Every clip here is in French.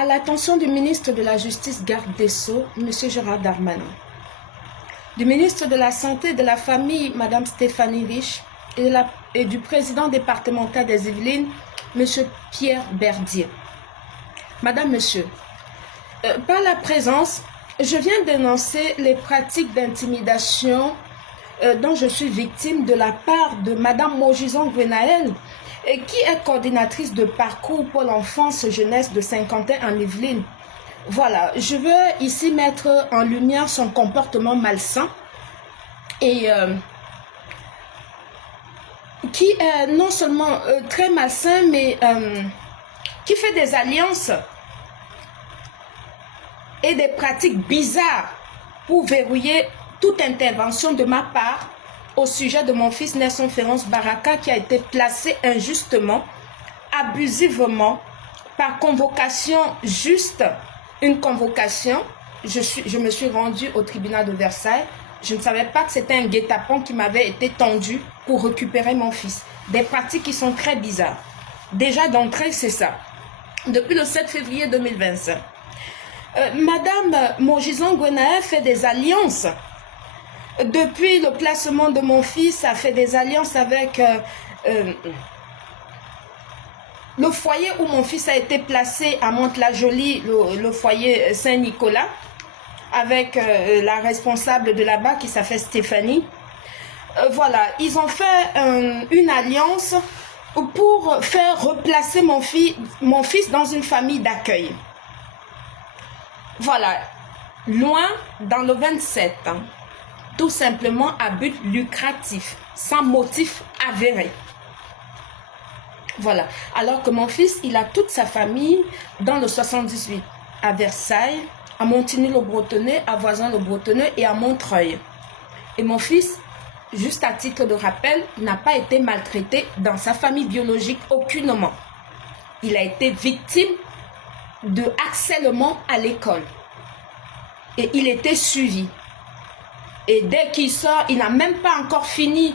À l'attention du ministre de la Justice, garde des Sceaux, M. Gérald Darmanin, du ministre de la Santé et de la Famille, Mme Stéphanie Riche, et du président départemental des Yvelines, M. Pierre Berdier. Madame, Monsieur, par la présence, je viens dénoncer les pratiques d'intimidation dont je suis victime de la part de Mme Mogison Gwenaël, qui est coordinatrice de parcours pour l'enfance jeunesse de Saint-Quentin en Yvelines. Voilà, je veux ici mettre en lumière son comportement malsain et qui est non seulement très malsain, mais qui fait des alliances et des pratiques bizarres pour verrouiller toute intervention de ma part au sujet de mon fils Nelson Ferrance Baraka qui a été placé injustement, abusivement, par convocation juste, une convocation. Je me suis rendue au tribunal de Versailles. Je ne savais pas que c'était un guet-apens qui m'avait été tendu pour récupérer mon fils. Des pratiques qui sont très bizarres. Déjà d'entrée, c'est ça. Depuis le 7 février 2025. Madame Mogison Gwenaël fait des alliances. Depuis le placement de mon fils, a fait des alliances avec le foyer où mon fils a été placé à Mantes-la-Jolie, le foyer Saint-Nicolas, avec la responsable de là-bas qui s'appelle Stéphanie. Voilà, ils ont fait une alliance pour faire replacer mon fils dans une famille d'accueil. Voilà, loin dans le 27 ans. Tout simplement à but lucratif, sans motif avéré. Voilà. Alors que mon fils, il a toute sa famille dans le 78, à Versailles, à Montigny-le-Bretonneux, à Voisin-le-Bretonneux et à Montreuil. Et mon fils, juste à titre de rappel, n'a pas été maltraité dans sa famille biologique aucunement. Il a été victime de harcèlement à l'école. Et il était suivi. Et dès qu'il sort, il n'a même pas encore fini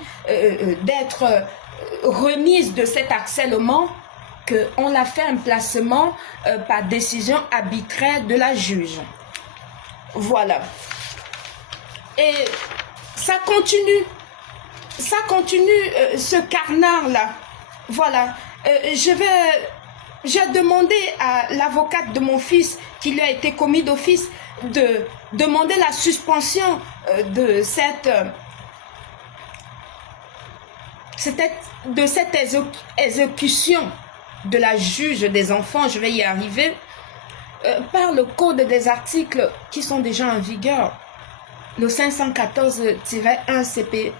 d'être remise de cet harcèlement qu'on l'a fait un placement par décision arbitraire de la juge. Voilà. Et ça continue. Ça continue, ce carnard-là. Voilà. J'ai demandé à l'avocate de mon fils, qui lui a été commis d'office, de demander la suspension de cette exécution de la juge des enfants, je vais y arriver, par le code des articles qui sont déjà en vigueur, le 514-1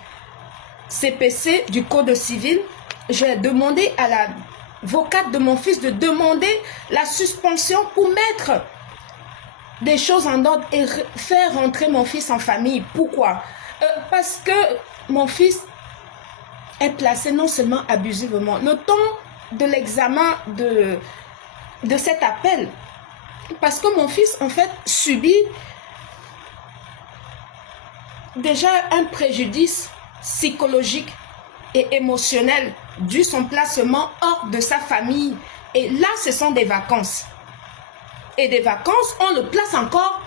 CPC du code civil. J'ai demandé à l'avocate de mon fils de demander la suspension pour mettre des choses en ordre et faire rentrer mon fils en famille. Pourquoi? Parce que mon fils est placé non seulement abusivement. Le temps de l'examen de cet appel, parce que mon fils en fait subit déjà un préjudice psychologique et émotionnel dû son placement hors de sa famille. Et là, ce sont des vacances. Et des vacances, on le place encore,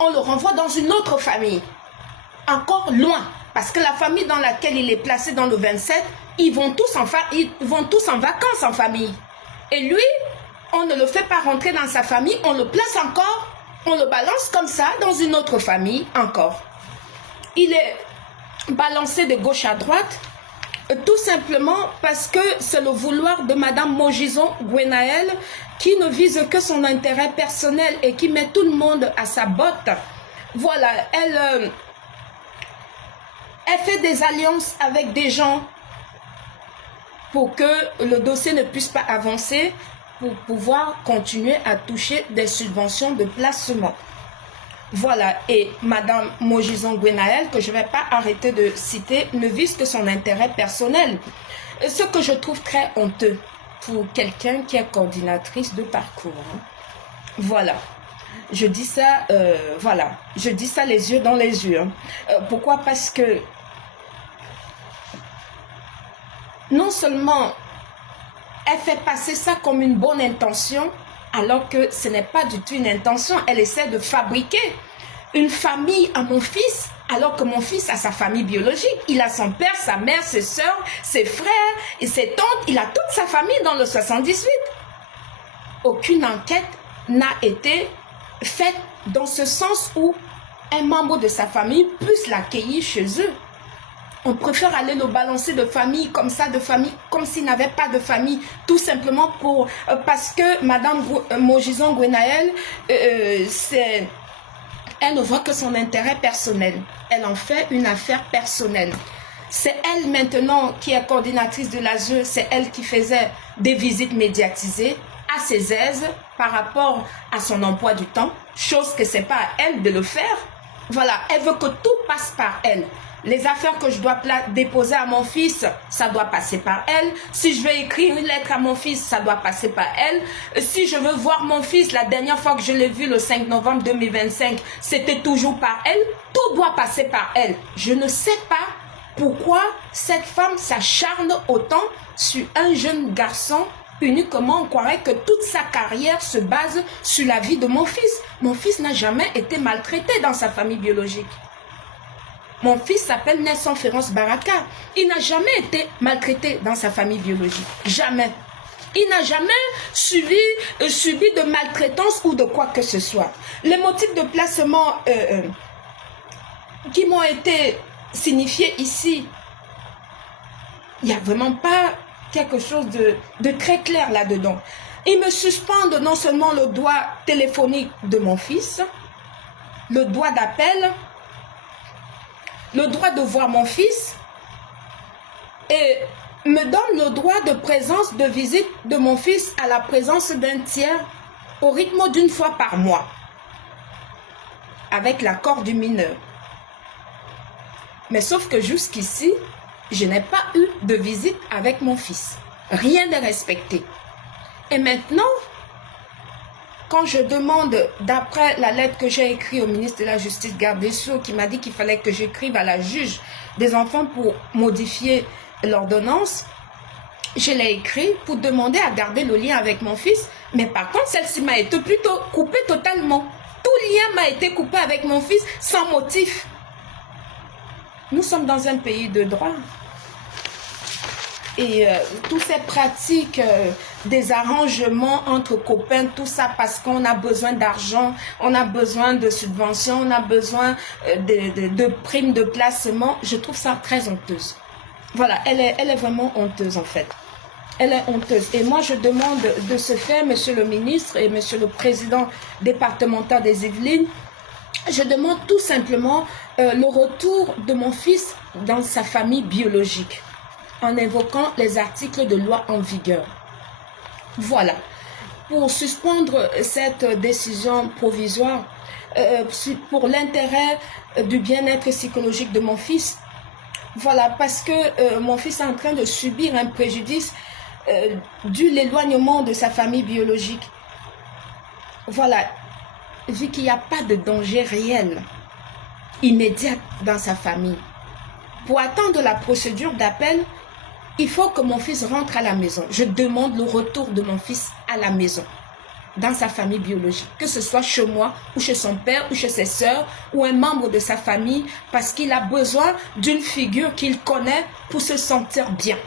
on le renvoie dans une autre famille, encore loin, parce que la famille dans laquelle il est placé dans le 27, ils vont tous en vacances en famille. Et lui, on ne le fait pas rentrer dans sa famille, on le place encore, on le balance comme ça dans une autre famille encore. Il est balancé de gauche à droite, tout simplement parce que c'est le vouloir de Mme Mogison Gwenaël qui ne vise que son intérêt personnel et qui met tout le monde à sa botte. Voilà, elle fait des alliances avec des gens pour que le dossier ne puisse pas avancer, pour pouvoir continuer à toucher des subventions de placement. Voilà, et Mme Mogison Gwenaël, que je ne vais pas arrêter de citer, ne vise que son intérêt personnel. Ce que je trouve très honteux pour quelqu'un qui est coordinatrice de parcours. Voilà, je dis ça, voilà, je dis ça les yeux dans les yeux. Pourquoi? Parce que non seulement elle fait passer ça comme une bonne intention, alors que ce n'est pas du tout une intention. Elle essaie de fabriquer une famille à mon fils, alors que mon fils a sa famille biologique. Il a son père, sa mère, ses soeurs, ses frères et ses tantes. Il a toute sa famille dans le 78. Aucune enquête n'a été faite dans ce sens où un membre de sa famille puisse l'accueillir chez eux. On préfère aller le balancer de famille comme ça, de famille, comme s'il n'avait pas de famille, tout simplement parce que Madame Mogison Gwenaël, elle ne voit que son intérêt personnel. Elle en fait une affaire personnelle. C'est elle maintenant qui est coordinatrice de l'ASE, c'est elle qui faisait des visites médiatisées à ses aises par rapport à son emploi du temps, chose que ce n'est pas à elle de le faire. Voilà, elle veut que tout passe par elle. Les affaires que je dois déposer à mon fils, ça doit passer par elle. Si je veux écrire une lettre à mon fils, ça doit passer par elle. Si je veux voir mon fils, la dernière fois que je l'ai vu le 5 novembre 2025, c'était toujours par elle. Tout doit passer par elle. Je ne sais pas pourquoi cette femme s'acharne autant sur un jeune garçon. Uniquement, on croirait que toute sa carrière se base sur la vie de mon fils. Mon fils n'a jamais été maltraité dans sa famille biologique. Mon fils s'appelle Nelson Ferrance Baraka. Il n'a jamais été maltraité dans sa famille biologique. Jamais. Il n'a jamais subi de maltraitance ou de quoi que ce soit. Les motifs de placement qui m'ont été signifiés ici, il n'y a vraiment pas quelque chose de très clair là-dedans. Ils me suspendent non seulement le droit téléphonique de mon fils, le droit d'appel, le droit de voir mon fils et me donne le droit de présence, de visite de mon fils à la présence d'un tiers au rythme d'une fois par mois avec l'accord du mineur. Mais sauf que jusqu'ici, je n'ai pas eu de visite avec mon fils. Rien n'est respecté. Et maintenant, quand je demande, d'après la lettre que j'ai écrite au ministre de la Justice, garde des Sceaux, qui m'a dit qu'il fallait que j'écrive à la juge des enfants pour modifier l'ordonnance, je l'ai écrit pour demander à garder le lien avec mon fils. Mais par contre, celle-ci m'a été plutôt coupée totalement. Tout lien m'a été coupé avec mon fils sans motif. Nous sommes dans un pays de droit. Et toutes ces pratiques, des arrangements entre copains, tout ça parce qu'on a besoin d'argent, on a besoin de subventions, on a besoin de primes de placement, je trouve ça très honteuse. Voilà, elle est vraiment honteuse en fait. Elle est honteuse. Et moi, je demande de ce fait, monsieur le ministre et monsieur le président départemental des Yvelines, je demande tout simplement le retour de mon fils dans sa famille biologique, en invoquant les articles de loi en vigueur. Voilà. Pour suspendre cette décision provisoire, pour l'intérêt du bien-être psychologique de mon fils, voilà, parce que mon fils est en train de subir un préjudice dû à l'éloignement de sa famille biologique. Voilà, vu qu'il n'y a pas de danger réel, immédiat dans sa famille. Pour attendre la procédure d'appel, il faut que mon fils rentre à la maison. Je demande le retour de mon fils à la maison, dans sa famille biologique, que ce soit chez moi, ou chez son père, ou chez ses sœurs, ou un membre de sa famille, parce qu'il a besoin d'une figure qu'il connaît pour se sentir bien.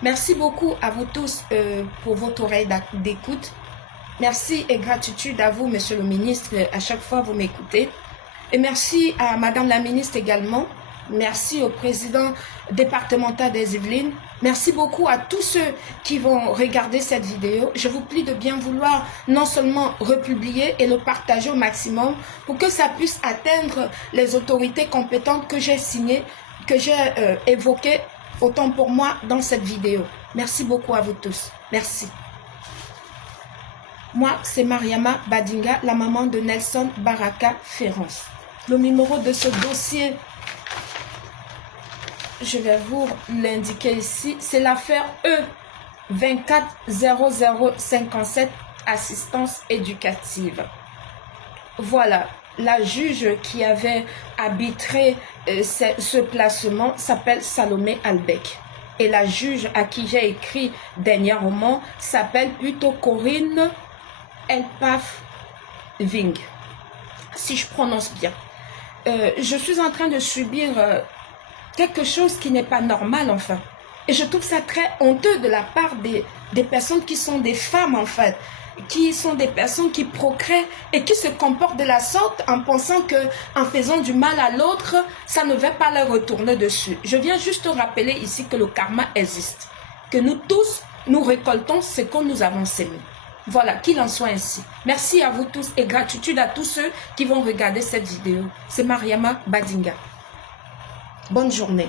Merci beaucoup à vous tous pour votre oreille d'écoute. Merci et gratitude à vous, monsieur le ministre, à chaque fois vous m'écoutez. Et merci à madame la ministre également. Merci au président départemental des Yvelines. Merci beaucoup à tous ceux qui vont regarder cette vidéo. Je vous prie de bien vouloir non seulement republier et le partager au maximum pour que ça puisse atteindre les autorités compétentes que j'ai signées, que j'ai évoquées autant pour moi dans cette vidéo. Merci beaucoup à vous tous. Merci. Moi, c'est Mariama Badinga, la maman de Nelson Baraka Ferrance. Le numéro de ce dossier, je vais vous l'indiquer ici, c'est l'affaire E240057, assistance éducative. Voilà, la juge qui avait arbitré ce placement s'appelle Salomé Albec. Et la juge à qui j'ai écrit dernièrement s'appelle plutôt Corinne Elpaf Ving, si je prononce bien. Je suis en train de subir quelque chose qui n'est pas normal, enfin. Et je trouve ça très honteux de la part des personnes qui sont des femmes, en fait, qui sont des personnes qui procréent et qui se comportent de la sorte en pensant que en faisant du mal à l'autre, ça ne va pas leur retourner dessus. Je viens juste rappeler ici que le karma existe, que nous tous, nous récoltons ce que nous avons sémé. Voilà, qu'il en soit ainsi. Merci à vous tous et gratitude à tous ceux qui vont regarder cette vidéo. C'est Mariama Badinga. Bonne journée.